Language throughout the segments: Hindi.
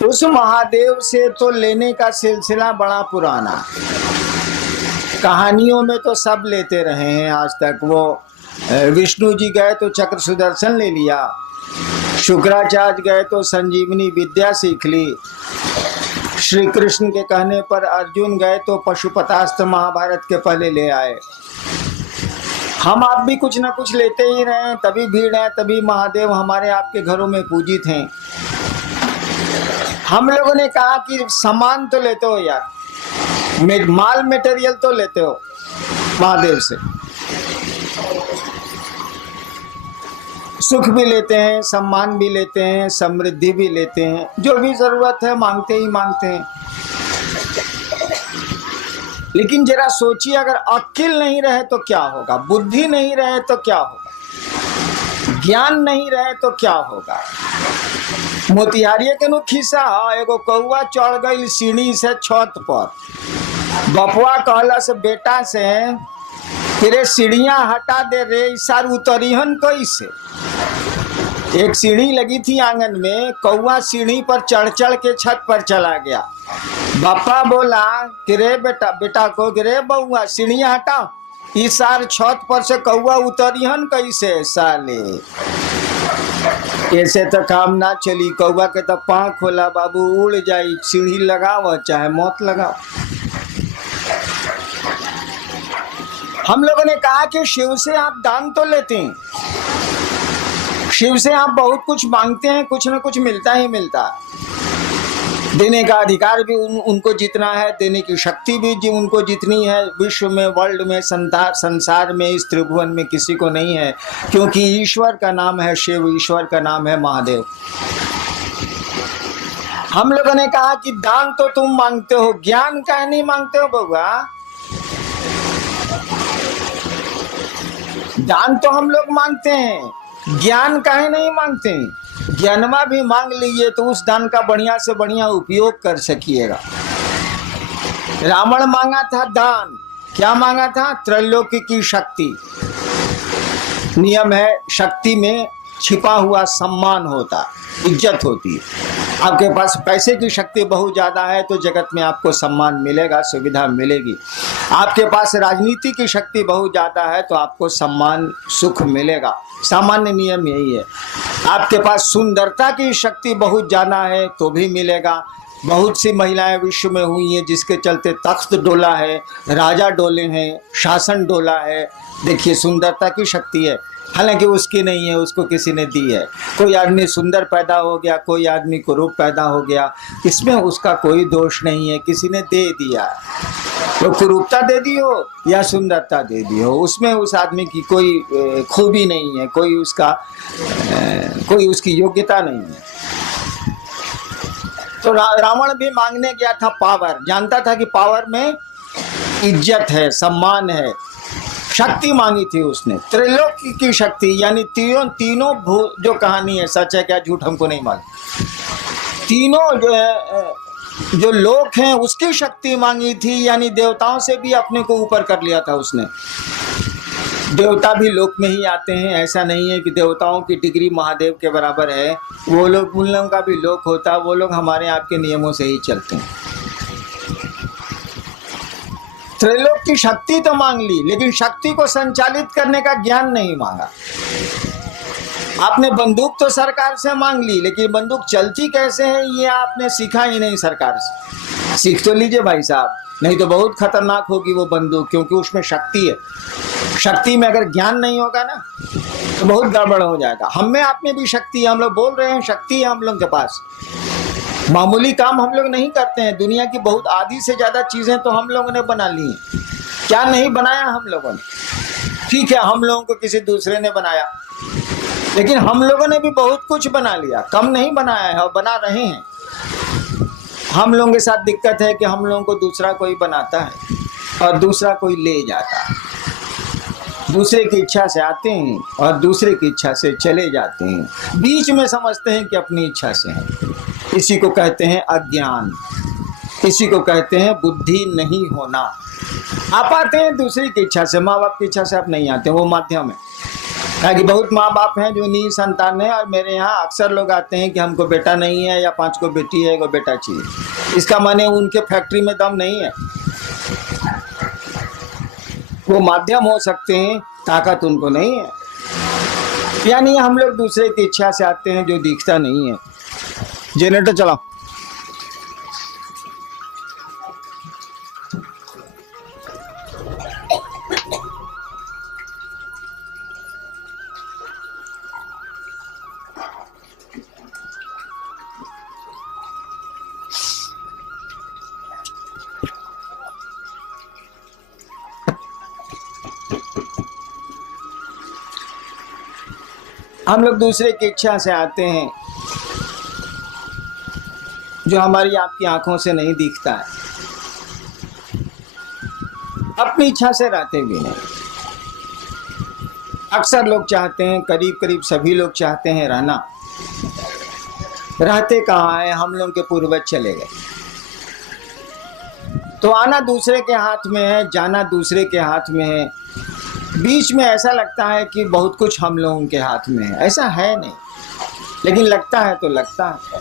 उस महादेव से तो लेने का सिलसिला बड़ा पुराना, कहानियों में तो सब लेते रहे हैं आज तक। वो विष्णु जी गए तो चक्र सुदर्शन ले लिया, शुक्राचार्य गए तो संजीवनी विद्या सीख ली, श्री कृष्ण के कहने पर अर्जुन गए तो पशुपतास्त्र महाभारत के पहले ले आए। हम आप भी कुछ ना कुछ लेते ही रहे, तभी भीड़ है, तभी महादेव हमारे आपके घरों में पूजित हैं। हम लोगों ने कहा कि सामान तो लेते हो यार, माल मटेरियल तो लेते हो महादेव से, सुख भी लेते हैं, सम्मान भी लेते हैं, समृद्धि भी लेते हैं, जो भी जरूरत है मांगते ही मांगते हैं। लेकिन जरा सोचिए, अगर अक्ल नहीं रहे तो क्या होगा, बुद्धि नहीं रहे तो क्या होगा, ज्ञान नहीं रहे तो क्या होगा। मोतिहारिये के नु खिस्सा, एगो कौआ चढ़ गई सीढ़ी से छत पर, बपुआ कहला से बेटा से फिर सीढ़ियां हटा दे रे, इसार उतरिहन कैसे। एक सीढ़ी लगी थी आंगन में, कौआ सीढ़ी पर चढ़ चढ़ के छत पर चला गया। बापा बोला कि रे बेटा, बेटा को कि रे बउआ सीढ़ियां हटा, इस सार छत पर से कौआ उतरिहन कैसे साले। ऐसे तो काम ना चली, कौआ के तो पाँव खोला बाबू, उड़ जाई, सीढ़ी लगाओ चाहे मौत लगाओ। हम लोगों ने कहा कि शिव से आप दान तो लेते हैं, शिव से आप बहुत कुछ मांगते हैं, कुछ ना कुछ मिलता ही मिलता है। देने का अधिकार भी उनको जितना है, देने की शक्ति भी उनको जितनी है, विश्व में, वर्ल्ड में, संसार में, इस त्रिभुवन में किसी को नहीं है, क्योंकि ईश्वर का नाम है शिव, ईश्वर का नाम है महादेव। हम लोगों ने कहा कि दान तो तुम मांगते हो, ज्ञान काहे नहीं मांगते हो बउआ। दान तो हम लोग मांगते हैं, ज्ञान काहे नहीं मांगते हैं। ज्ञानमा भी मांग लीजिए तो उस दान का बढ़िया से बढ़िया उपयोग कर सकिएगा। रावण मांगा था दान, क्या मांगा था, त्रैलोक्य की शक्ति। नियम है, शक्ति में छिपा हुआ सम्मान होता, इज्जत होती है। आपके पास पैसे की शक्ति बहुत ज्यादा है तो जगत में आपको सम्मान मिलेगा, सुविधा मिलेगी। आपके पास राजनीति की शक्ति बहुत ज्यादा है तो आपको सम्मान, सुख मिलेगा। सामान्य नियम यही है। आपके पास सुंदरता की शक्ति बहुत ज्यादा है तो भी मिलेगा। बहुत सी महिलाएं विश्व में हुई हैं जिसके चलते तख्त डोला है, राजा डोले हैं, शासन डोला है। देखिए, सुंदरता की शक्ति है, हालांकि उसकी नहीं है, उसको किसी ने दी है। कोई आदमी सुंदर पैदा हो गया, कोई आदमी कुरूप पैदा हो गया, इसमें उसका कोई दोष नहीं है, किसी ने दे दिया। तो कुरूपता दे दी हो या सुंदरता दे दी हो, उसमें उस आदमी की कोई खूबी नहीं है, कोई उसकी योग्यता नहीं है। तो रावण भी मांगने गया था पावर, जानता था कि पावर में इज्जत है, सम्मान है। शक्ति मांगी थी उसने, त्रिलोकी की शक्ति, यानी तीनों जो कहानी है, सच है क्या झूठ हमको नहीं मालूम, तीनों जो लोक हैं उसकी शक्ति मांगी थी, यानी देवताओं से भी अपने को ऊपर कर लिया था उसने। देवता भी लोक में ही आते हैं, ऐसा नहीं है कि देवताओं की डिग्री महादेव के बराबर है। वो लोग, उन लोगों का भी लोक होता, वो लोग हमारे आपके नियमों से ही चलते हैं। त्रैलोक की शक्ति तो मांग ली, लेकिन शक्ति को संचालित करने का ज्ञान नहीं मांगा। आपने बंदूक तो सरकार से मांग ली, लेकिन बंदूक चलती कैसे है ये आपने सीखा ही नहीं सरकार से। सीख तो लीजिए भाई साहब, नहीं तो बहुत खतरनाक होगी वो बंदूक, क्योंकि उसमें शक्ति है। शक्ति में अगर ज्ञान नहीं होगा ना तो बहुत गड़बड़ हो जाएगा। हम में आप में भी शक्ति है, हम लोग बोल रहे हैं शक्ति है हम लोग के पास। मामूली काम हम लोग नहीं करते हैं, दुनिया की बहुत आधी से ज्यादा चीजें तो हम लोगों ने बना ली हैं। क्या नहीं बनाया हम लोगों ने, ठीक है, हम लोगों को किसी दूसरे ने बनाया, लेकिन हम लोगों ने भी बहुत कुछ बना लिया, कम नहीं बनाया है और बना रहे हैं। हम लोगों के साथ दिक्कत है कि हम लोगों को दूसरा कोई बनाता है और दूसरा कोई ले जाता है। दूसरे की इच्छा से आते हैं और दूसरे की इच्छा से चले जाते हैं, बीच में समझते हैं कि अपनी इच्छा से हैं। इसी को कहते हैं अज्ञान, इसी को कहते हैं बुद्धि नहीं होना। आप आते हैं दूसरे की इच्छा से, माँ बाप की इच्छा से आप नहीं आते, वो माध्यम है। कहा कि बहुत माँ बाप हैं जो निसंतान है, और मेरे यहाँ अक्सर लोग आते हैं कि हमको बेटा नहीं है या 5 को बेटी है, को बेटा चाहिए। इसका माने उनके फैक्ट्री में दम नहीं है, वो माध्यम हो सकते हैं, ताकत उनको नहीं है। यानी हम लोग दूसरे की इच्छा से आते हैं जो दिखता नहीं है। जनरेटर चलाओ। हम लोग दूसरे की इच्छा से आते हैं जो हमारी आपकी आंखों से नहीं दिखता है, अपनी इच्छा से रहते भी नहीं। अक्सर लोग चाहते हैं, करीब करीब सभी लोग चाहते हैं रहना, रहते कहाँ है? हम लोग के पूर्वज चले गए। तो आना दूसरे के हाथ में है, जाना दूसरे के हाथ में है। बीच में ऐसा लगता है कि बहुत कुछ हम लोगों के हाथ में है, ऐसा है नहीं, लेकिन लगता है तो लगता है।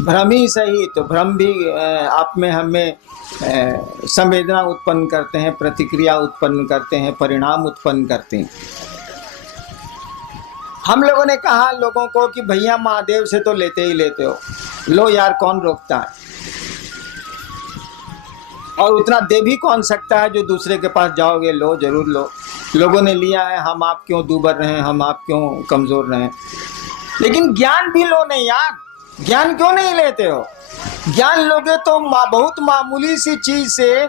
भ्रम ही सही, तो भ्रम भी आप में हमें संवेदना उत्पन्न करते हैं, प्रतिक्रिया उत्पन्न करते हैं, परिणाम उत्पन्न करते हैं। हम लोगों ने कहा लोगों को कि भैया महादेव से तो लेते ही लेते हो, लो यार, कौन रोकता है? और उतना दे भी कौन सकता है जो दूसरे के पास जाओगे, लो जरूर लो। लोगों ने लिया है, हम आप क्यों दूबर रहे, हम आप क्यों कमजोर रहे? लेकिन ज्ञान भी लो नहीं यार, ज्ञान क्यों नहीं लेते हो? ज्ञान लोगे तो बहुत मामूली सी चीज से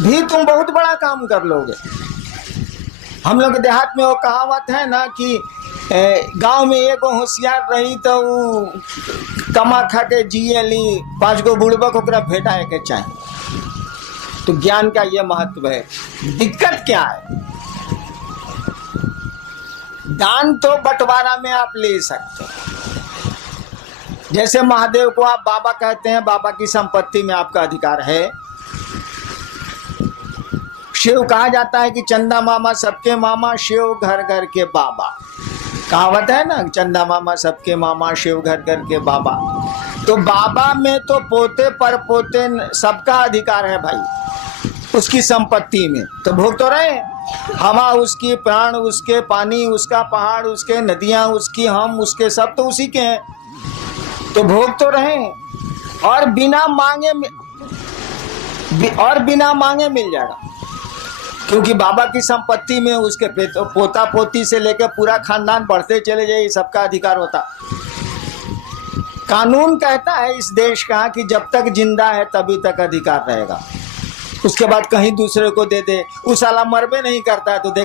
भी तुम बहुत बड़ा काम कर लोगे। हम लोग देहात में वो कहावत है ना कि गांव में एक होशियार रही तो कमा खा के जिए ली, 5 गो बुड़बक ओकरा भेटा के चाहिए। तो ज्ञान का ये महत्व है। दिक्कत क्या है? दान तो बंटवारा में आप ले सकते हैं। जैसे महादेव को आप बाबा कहते हैं, बाबा की संपत्ति में आपका अधिकार है। शिव कहा जाता है कि चंदा मामा सबके मामा, शिव घर घर के बाबा। कहावत है ना, चंदा मामा सबके मामा, शिव घर घर के बाबा। तो बाबा में तो पोते पर पोते सबका अधिकार है भाई, उसकी संपत्ति में। तो भोग तो रहे, हवा उसकी, प्राण उसके, पानी उसका, पहाड़ उसके, नदियां उसकी, हम उसके, सब तो उसी के हैं। तो भोग तो रहे, और बिना मांगे मिल जाएगा, क्योंकि बाबा की संपत्ति में उसके पोता पोती से लेकर पूरा खानदान बढ़ते चले जाए, सबका अधिकार होता। कानून कहता है इस देश का कि जब तक जिंदा है तभी तक अधिकार रहेगा, उसके बाद कहीं दूसरे को दे दे, उस साला मरबे नहीं करता है तो